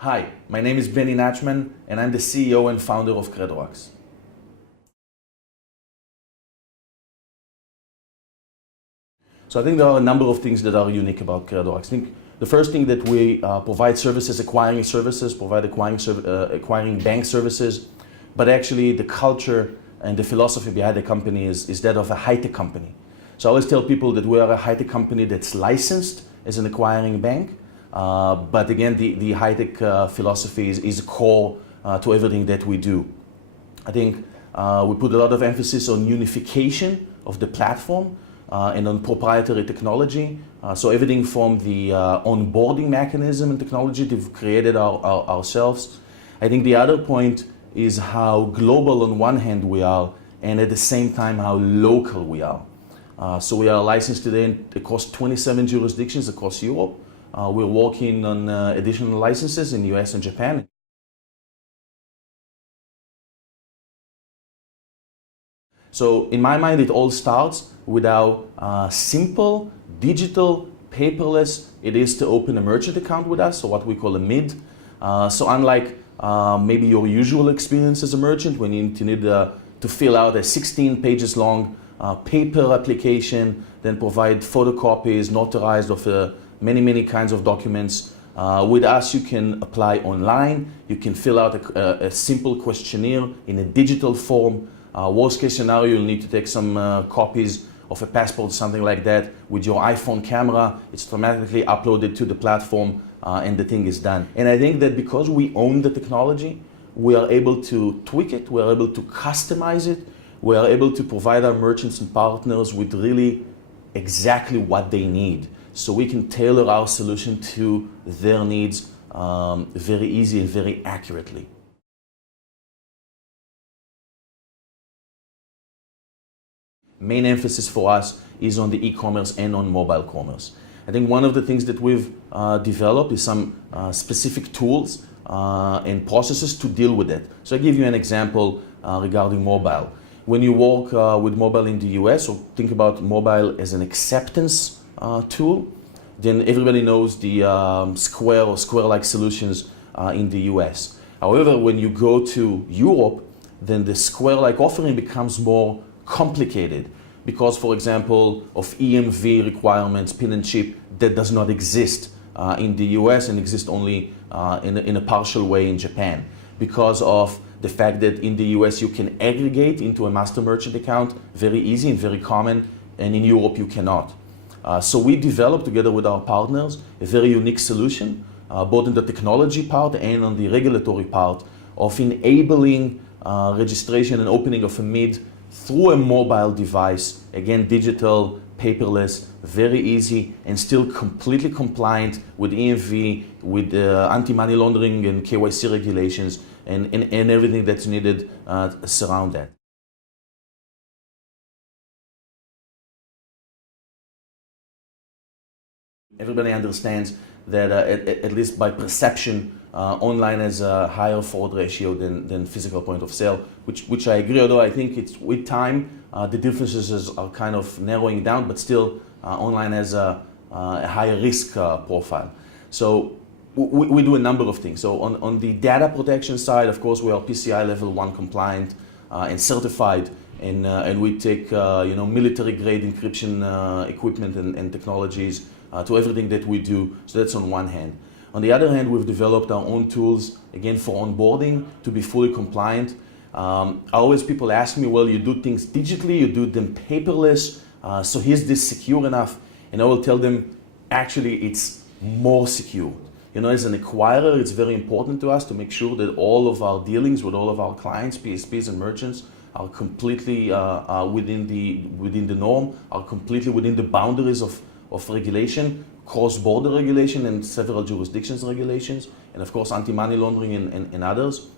Hi, my name is Benjamin Nachman, and I'm the CEO and founder of Credorax. So I think there are a number of things that are unique about Credorax. I think the first thing that we provide services, provide acquiring bank services, but actually the culture and the philosophy behind the company is that of a high-tech company. So I always tell people that we are a high-tech company that's licensed as an acquiring bank, but again, the high-tech philosophy is core to everything that we do. I think we put a lot of emphasis on unification of the platform and on proprietary technology. So everything from the onboarding mechanism and technology that we've created ourselves. I think the other point is how global on one hand we are, and at the same time how local we are. So we are licensed today across 27 jurisdictions across Europe. We're working on additional licenses in the US and Japan. So in my mind, it all starts with how simple, digital, paperless it is to open a merchant account with us, or what we call a MID. So unlike maybe your usual experience as a merchant, when you need to fill out a 16 pages long paper application, then provide photocopies, notarized of many kinds of documents. With us, you can apply online. You can fill out a simple questionnaire in a digital form. Worst case scenario, you'll need to take some copies of a passport, something like that, with your iPhone camera. It's automatically uploaded to the platform and the thing is done. And I think that because we own the technology, we are able to tweak it, we are able to customize it, we are able to provide our merchants and partners with really exactly what they need. So we can tailor our solution to their needs very easy and very accurately. Main emphasis for us is on the e-commerce and on mobile commerce. I think one of the things that we've developed is some specific tools and processes to deal with it. So I give you an example regarding mobile. When you work with mobile in the US, or think about mobile as an acceptance tool, then everybody knows the Square or Square-like solutions in the US. However, when you go to Europe, then the Square-like offering becomes more complicated because, for example, of EMV requirements, pin and chip, that does not exist in the US and exist only in a partial way in Japan. Because of the fact that in the US you can aggregate into a master merchant account very easy and very common, and in Europe you cannot. So we developed together with our partners a very unique solution, both in the technology part and on the regulatory part, of enabling registration and opening of a MID through a mobile device, again digital, paperless, very easy, and still completely compliant with EMV, with anti-money laundering and KYC regulations, and everything that's needed surround that. Everybody understands that at least by perception, online has a higher fraud ratio than physical point of sale, which I agree, although I think it's with time, the differences are kind of narrowing down, but still online has a higher risk profile. So we do a number of things. So on the data protection side, of course, we are PCI level 1 compliant and certified, and we take military grade encryption equipment and technologies to everything that we do. So that's on one hand. On the other hand, we've developed our own tools, again, for onboarding to be fully compliant. Always people ask me, well, you do things digitally, you do them paperless, so is this secure enough? And I will tell them, actually, it's more secure. As an acquirer, it's very important to us to make sure that all of our dealings with all of our clients, PSPs and merchants, are completely within the norm, are completely within the boundaries of regulation, cross-border regulation and several jurisdictions regulations, and of course anti-money laundering and others.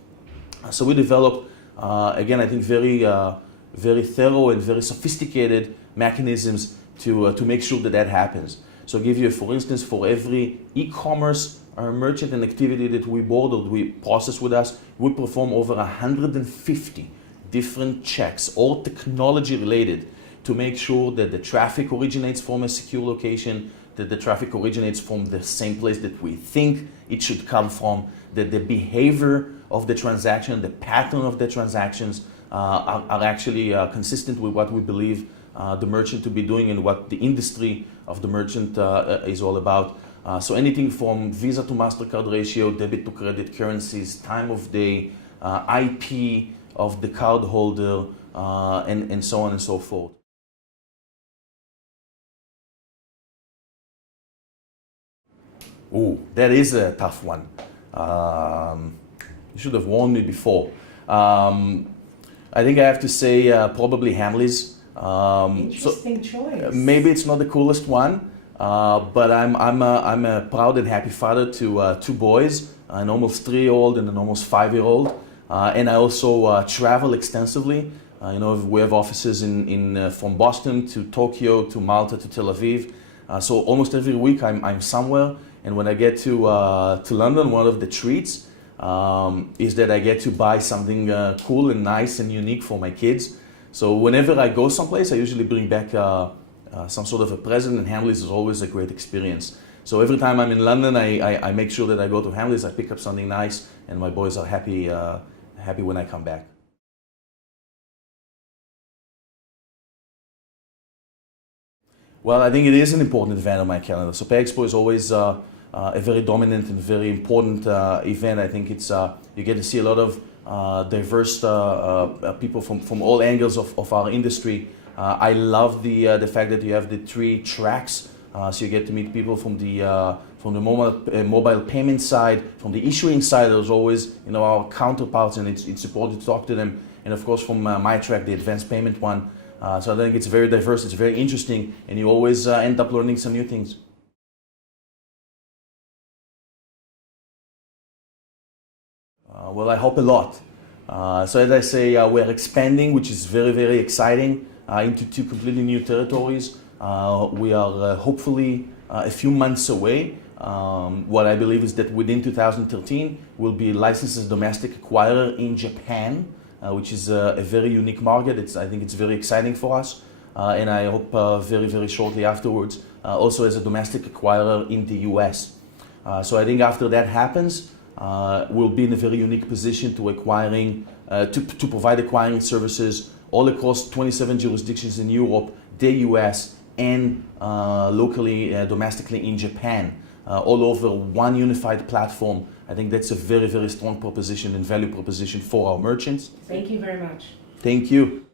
So we developed, again, I think very thorough and very sophisticated mechanisms to make sure that happens. So I'll give you, for instance, for every e-commerce merchant and activity that we board or we process with us, we perform over 150 different checks, all technology related, to make sure that the traffic originates from a secure location, that the traffic originates from the same place that we think it should come from, that the behavior of the transaction, the pattern of the transactions are actually consistent with what we believe the merchant to be doing and what the industry of the merchant is all about. So anything from Visa to MasterCard ratio, debit to credit, currencies, time of day, IP of the cardholder, and so on and so forth. Ooh, that is a tough one. You should have warned me before. I think I have to say probably Hamleys. Interesting choice. Maybe it's not the coolest one, but I'm a proud and happy father to two boys, an almost 3-year-old and an almost 5-year-old. And I also travel extensively. We have offices from Boston to Tokyo to Malta to Tel Aviv. So almost every week I'm somewhere. And when I get to London, one of the treats is that I get to buy something cool and nice and unique for my kids. So whenever I go someplace, I usually bring back some sort of a present, and Hamleys is always a great experience. So every time I'm in London, I make sure that I go to Hamleys, I pick up something nice, and my boys are happy when I come back. Well, I think it is an important event on my calendar. So PayExpo is always a very dominant and very important event. I think it's you get to see a lot of diverse people from all angles of our industry. I love the fact that you have the 3 tracks, so you get to meet people from the mobile payment side, from the issuing side. There's always our counterparts, and it's important to talk to them. And of course, from my track, the advanced payment one. So I think it's very diverse, it's very interesting, and you always end up learning some new things. Well, I hope a lot. So as I say, we're expanding, which is very, very exciting, into 2 completely new territories. We are hopefully a few months away. What I believe is that within 2013, we'll be licensed as domestic acquirer in Japan, which is a very unique market. I think it's very exciting for us. And I hope very, very shortly afterwards, also as a domestic acquirer in the US. So I think after that happens, we'll be in a very unique position to provide acquiring services all across 27 jurisdictions in Europe, the US, and locally, domestically in Japan, all over one unified platform. I think that's a very, very strong proposition and value proposition for our merchants. Thank you very much. Thank you.